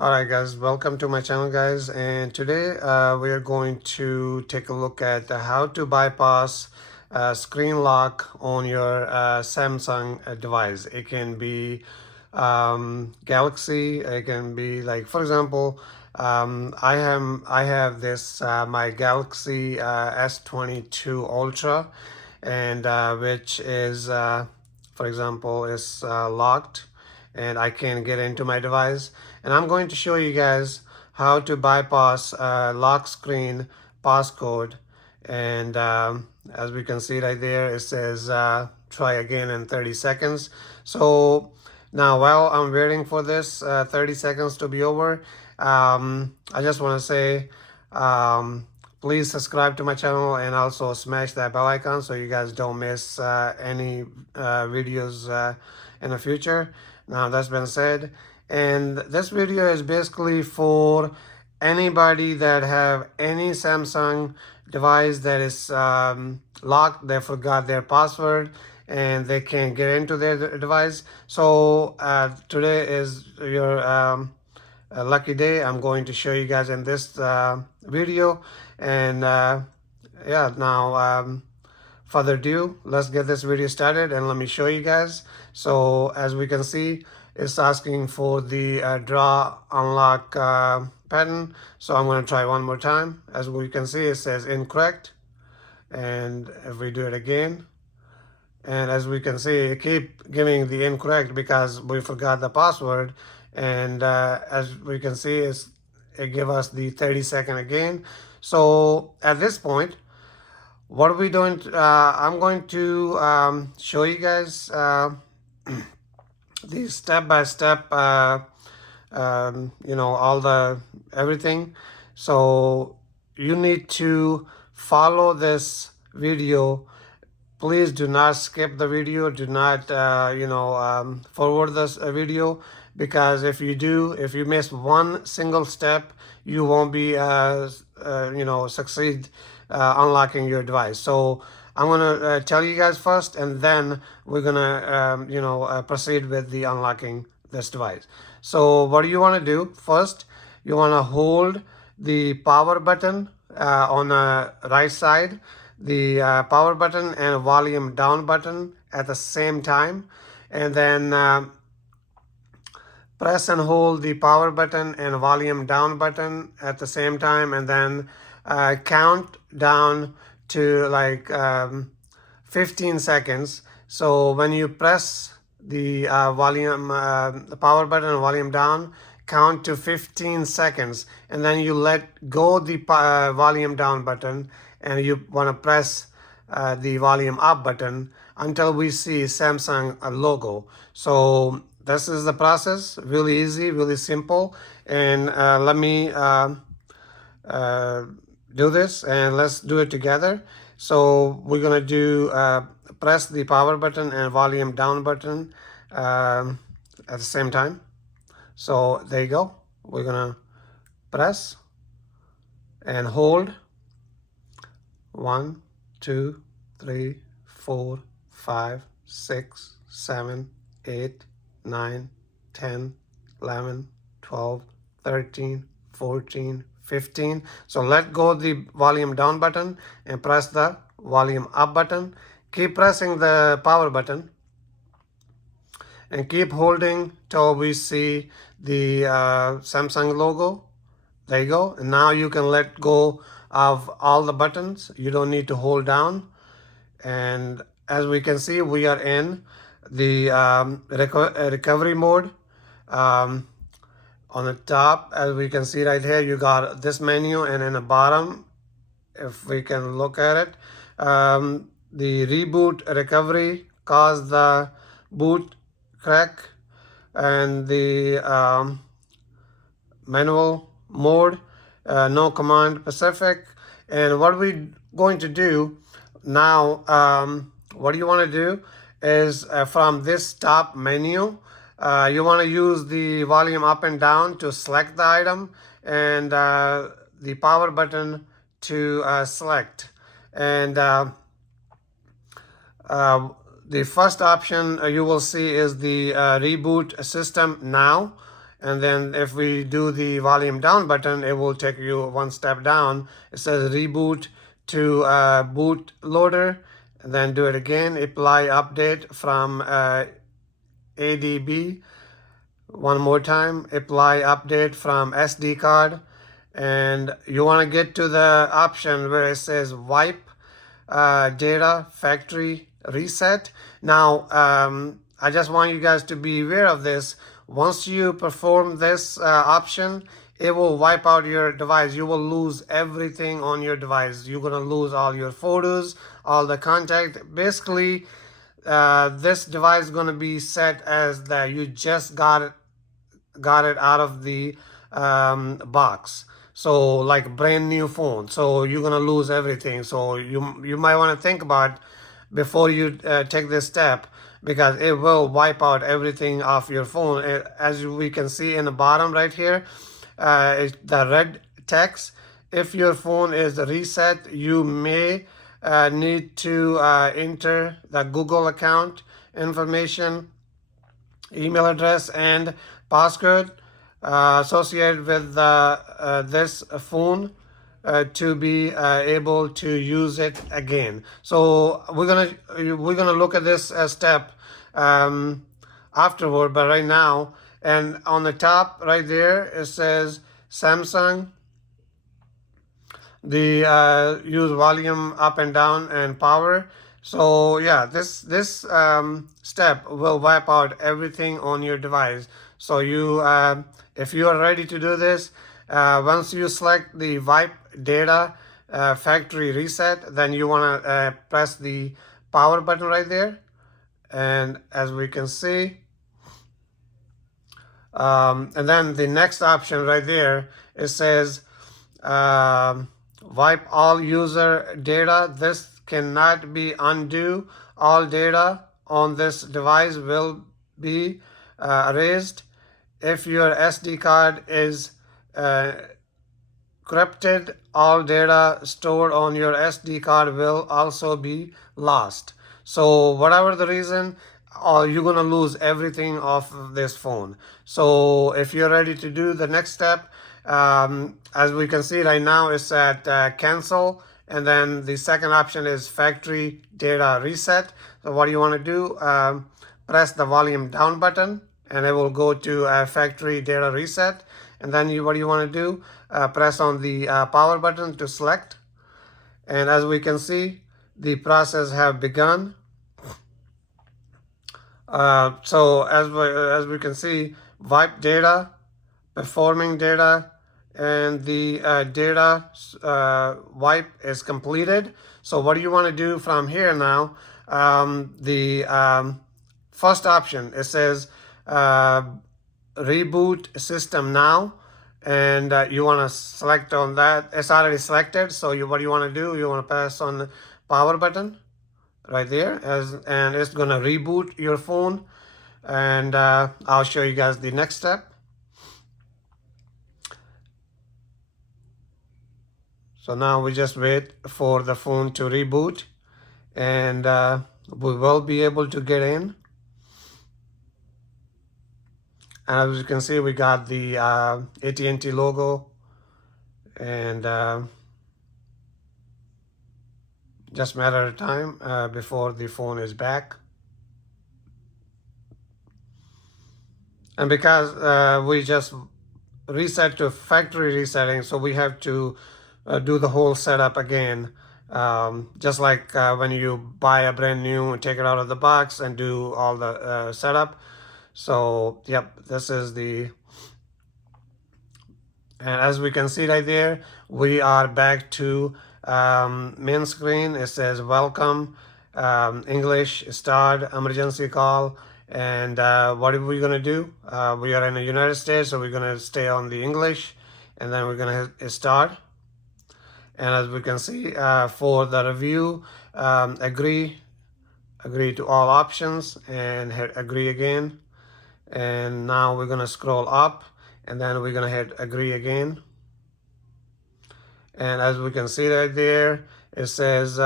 Alright guys, welcome to my channel guys, and today we are going to take a look at how to bypass screen lock on your Samsung device. It can be Galaxy, it can be like, for example, I have this my Galaxy S22 Ultra, and which is for example is locked and I can get into my device. And I'm going to show you guys how to bypass lock screen passcode. And as we can see right there, it says try again in 30 seconds. So now while I'm waiting for this 30 seconds to be over, I just want to say please subscribe to my channel and also smash that bell icon so you guys don't miss any videos in the future. Now that's been said, and this video is basically for anybody that have any Samsung device that is locked, they forgot their password and they can't get into their device. So today is your a lucky day. I'm going to show you guys in this video, and yeah, now further ado, let's get this video started and let me show you guys. So as we can see, it's asking for the draw unlock pattern. So I'm going to try one more time. As we can see, it says incorrect, and if we do it again, and as we can see, it keep giving the incorrect because we forgot the password. And as we can see, it give us the 30-second again. So at this point, what are we doing? I'm going to show you guys the step-by-step, all the everything. So you need to follow this video. Please do not skip the video. Do not, forward this video, because if you do, if you miss one single step, you won't be, succeed unlocking your device. So I'm gonna tell you guys first, and then we're gonna, proceed with the unlocking this device. So what do you want to do? First, you want to hold the power button on the right side, the power button and volume down button at the same time, and then press and hold the power button and volume down button at the same time, and then count down to like 15 seconds. So when you press the the power button and volume down, count to 15 seconds, and then you let go the volume down button, and you want to press the volume up button until we see Samsung logo. So this is the process. Really easy, really simple. And let me do this, and let's do it together. So we're gonna do press the power button and volume down button at the same time. So there you go. We're gonna press and hold. 1, 2, 3, 4, 5, 6, 7, 8, 9, 10, 11, 12, 13, 14, 15. So let go the volume down button and press the volume up button. Keep pressing the power button and keep holding till we see the Samsung logo. There you go. And now you can let go of all the buttons. You don't need to hold down. And as we can see, we are in the recovery mode. On the top, as we can see right here, you got this menu, and in the bottom, if we can look at it, the reboot recovery caused the boot crack, and the manual mode, no command Pacific. And what we're going to do now, what you want to do is from this top menu, you want to use the volume up and down to select the item, and the power button to select. And the first option you will see is the reboot system now. And then if we do the volume down button, it will take you one step down. It says reboot to bootloader, and then do it again. Apply update from ADB. One more time, apply update from SD card. And you want to get to the option where it says wipe data factory reset. Now, I just want you guys to be aware of this. Once you perform this option, it will wipe out your device. You will lose everything on your device. You're going to lose all your photos, all the contact. Basically, this device is going to be set as that you just got it out of the box, so like brand new phone. So you're gonna lose everything. So you might want to think about before you take this step, because it will wipe out everything off your phone. As we can see in the bottom right here, the red text. If your phone is reset, you may need to enter the Google account information, email address, and passcode associated with this phone to be able to use it again. So we're gonna look at this step afterward, but right now, and on the top right there it says Samsung. The use volume up and down and power. So yeah, this step will wipe out everything on your device. So you if you are ready to do this, once you select the wipe data factory reset, then you want to press the power button right there. And as we can see, and then the next option right there, it says wipe all user data. This cannot be undo. All data on this device will be erased. If your SD card is encrypted, all data stored on your SD card will also be lost. So whatever the reason, you're gonna lose everything off of this phone. So if you're ready to do the next step, as we can see right now, it's at cancel, and then the second option is factory data reset. So what do you want to do? Press the volume down button, and it will go to factory data reset. And then what do you want to do? Press on the power button to select. And as we can see, the process have begun. So as we can see, wipe data, performing data, and the data wipe is completed. So what do you want to do from here now? The first option, it says reboot system now, and you want to select on that. It's already selected. So what do you want to do? You want to press on the power button right there, and it's gonna reboot your phone. And I'll show you guys the next step. So now we just wait for the phone to reboot, and we will be able to get in. And as you can see, we got the AT&T logo, and just a matter of time before the phone is back. And because we just reset to factory resetting, so we have to do the whole setup again. Just like when you buy a brand new, take it out of the box and do all the setup. So yep, this is the, and as we can see right there, we are back to main screen. It says welcome, English, start, emergency call. And what are we going to do? We are in the United States, so we're going to stay on the English, and then we're going to hit start. And as we can see, for the review, agree to all options, and hit agree again. And now we're going to scroll up, and then we're going to hit agree again. And as we can see right there, it says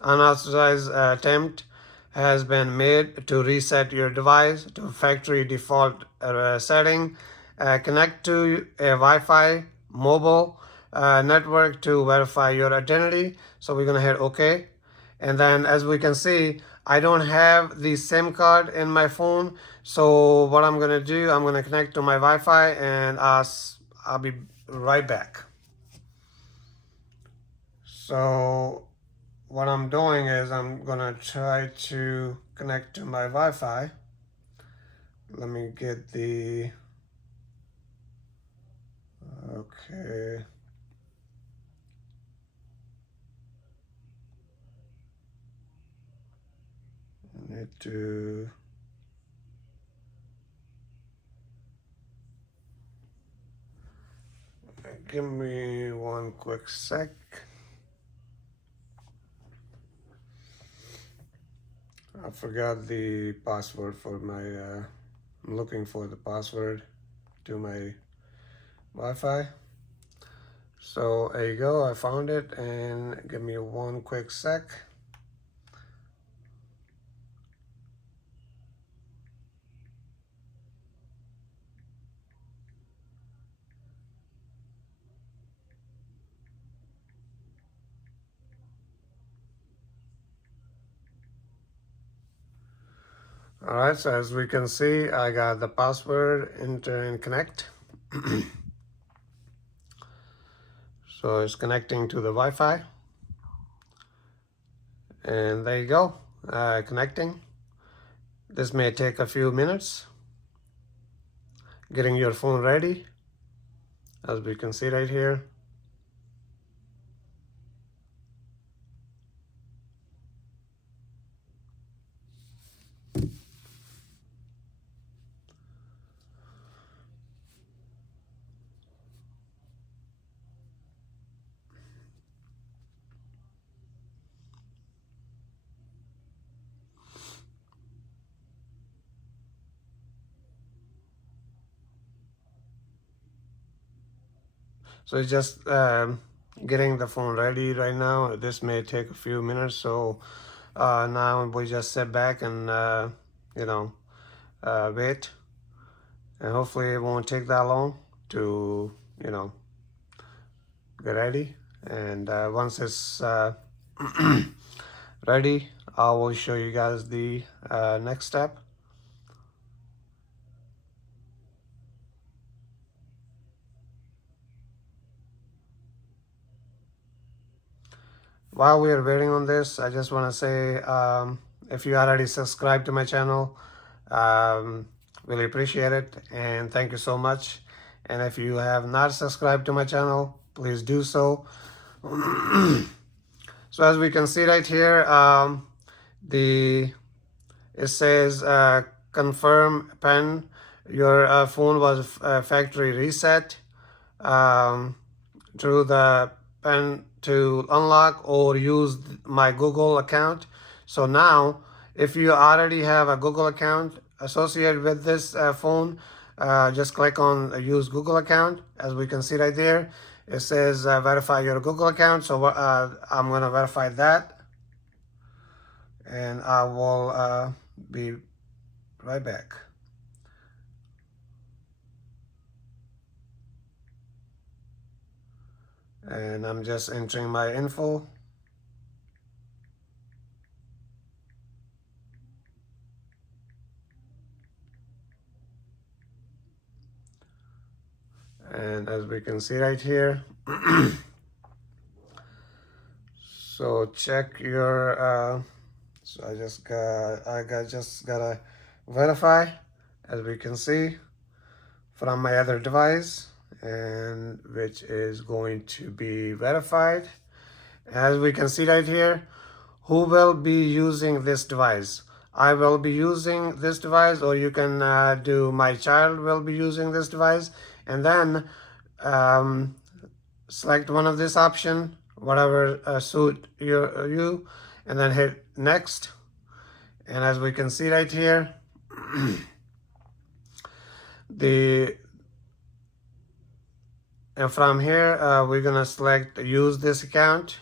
unauthorized attempt has been made to reset your device to factory default setting. connect to a Wi-Fi mobile network to verify your identity. So we're gonna hit OK. And then as we can see, I don't have the SIM card in my phone. So what I'm gonna do, I'm gonna connect to my Wi-Fi and I'll be right back. So what I'm doing is I'm gonna try to connect to my Wi-Fi. Let me get the, okay. I need to, give me one quick sec. I forgot the password for my, I'm looking for the password to my Wi-Fi. So there you go, I found it, and give me one quick sec. All right, so as we can see, I got the password, enter and connect. So it's connecting to the Wi-Fi. And there you go, connecting. This may take a few minutes. Getting your phone ready, as we can see right here. So it's just getting the phone ready right now. This may take a few minutes, so now we just sit back and you know, wait, and hopefully it won't take that long to, you know, get ready. And once it's ready, I will show you guys the next step. While we are waiting on this, I just want to say, if you already subscribed to my channel, really appreciate it, and thank you so much. And if you have not subscribed to my channel, please do so. So as we can see right here, it says confirm PIN. Your phone was factory reset. Through the PIN to unlock or use my Google account. So now, if you already have a Google account associated with this phone, just click on use Google account. As we can see right there, it says verify your Google account. So I'm gonna verify that, and I will be right back. And I'm just entering my info. And as we can see right here, so check your, so I just gotta verify, as we can see, from my other device, and which is going to be verified. As we can see right here, who will be using this device? I will be using this device, or you can do my child will be using this device, and then select one of this option, whatever suit you, and then hit next. And as we can see right here, and from here we're gonna select use this account.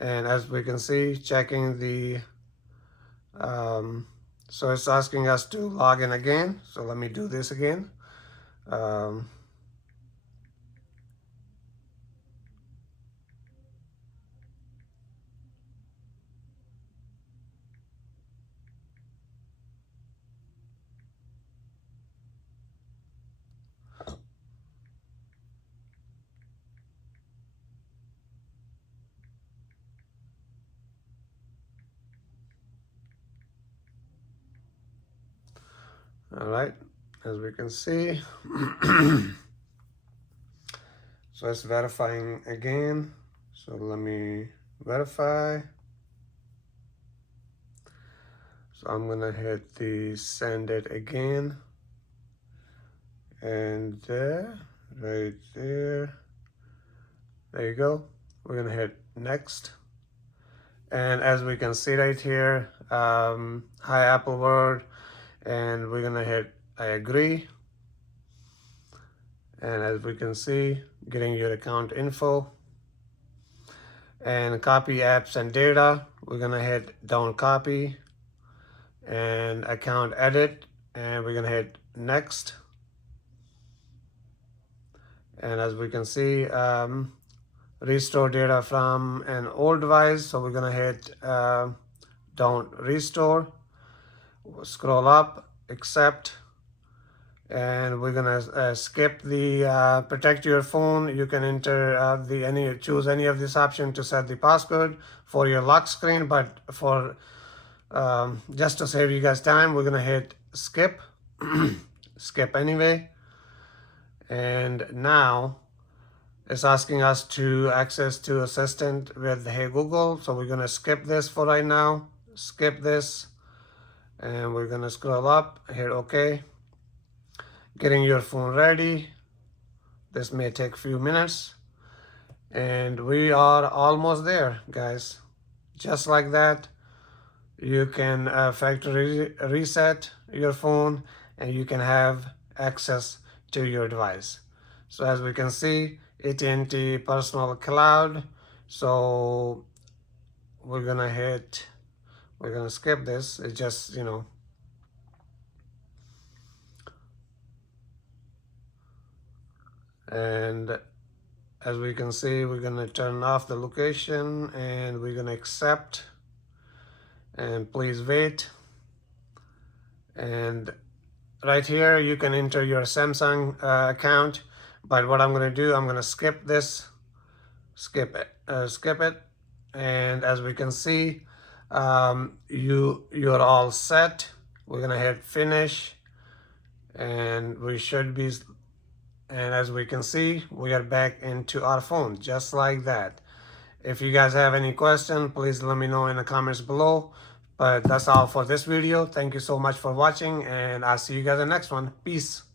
And as we can see, checking the So it's asking us to log in again. So let me do this again. Um, all right, as we can see. So it's verifying again. So let me verify. So I'm gonna hit the send it again. And right there. There you go. We're gonna hit next. And as we can see right here, hi Apple World, and we're gonna hit I agree. And as we can see, getting your account info. And copy apps and data, we're gonna hit don't copy. And account edit, and we're gonna hit next. And as we can see, restore data from an old device, so we're gonna hit don't restore. We'll scroll up, accept, and we're gonna skip the protect your phone. You can enter choose any of this option to set the password for your lock screen, but for just to save you guys time, we're gonna hit skip. Skip anyway. And now it's asking us to access to assistant with Hey Google. So we're gonna skip this for right now. Skip this. And we're gonna scroll up, hit OK. Getting your phone ready. This may take a few minutes. And we are almost there, guys. Just like that, you can factory reset your phone and you can have access to your device. So as we can see, AT&T personal cloud. So we're gonna skip this. It's just, and as we can see, we're gonna turn off the location and we're gonna accept, and please wait. And right here, you can enter your Samsung account, but what I'm gonna do, I'm gonna skip this, skip it. And as we can see, you're all set. We're gonna hit finish, and we should be, and as we can see, we are back into our phone, just like that. If you guys have any question, please let me know in the comments below. But that's all for this video. Thank you so much for watching, and I'll see you guys in the next one. Peace.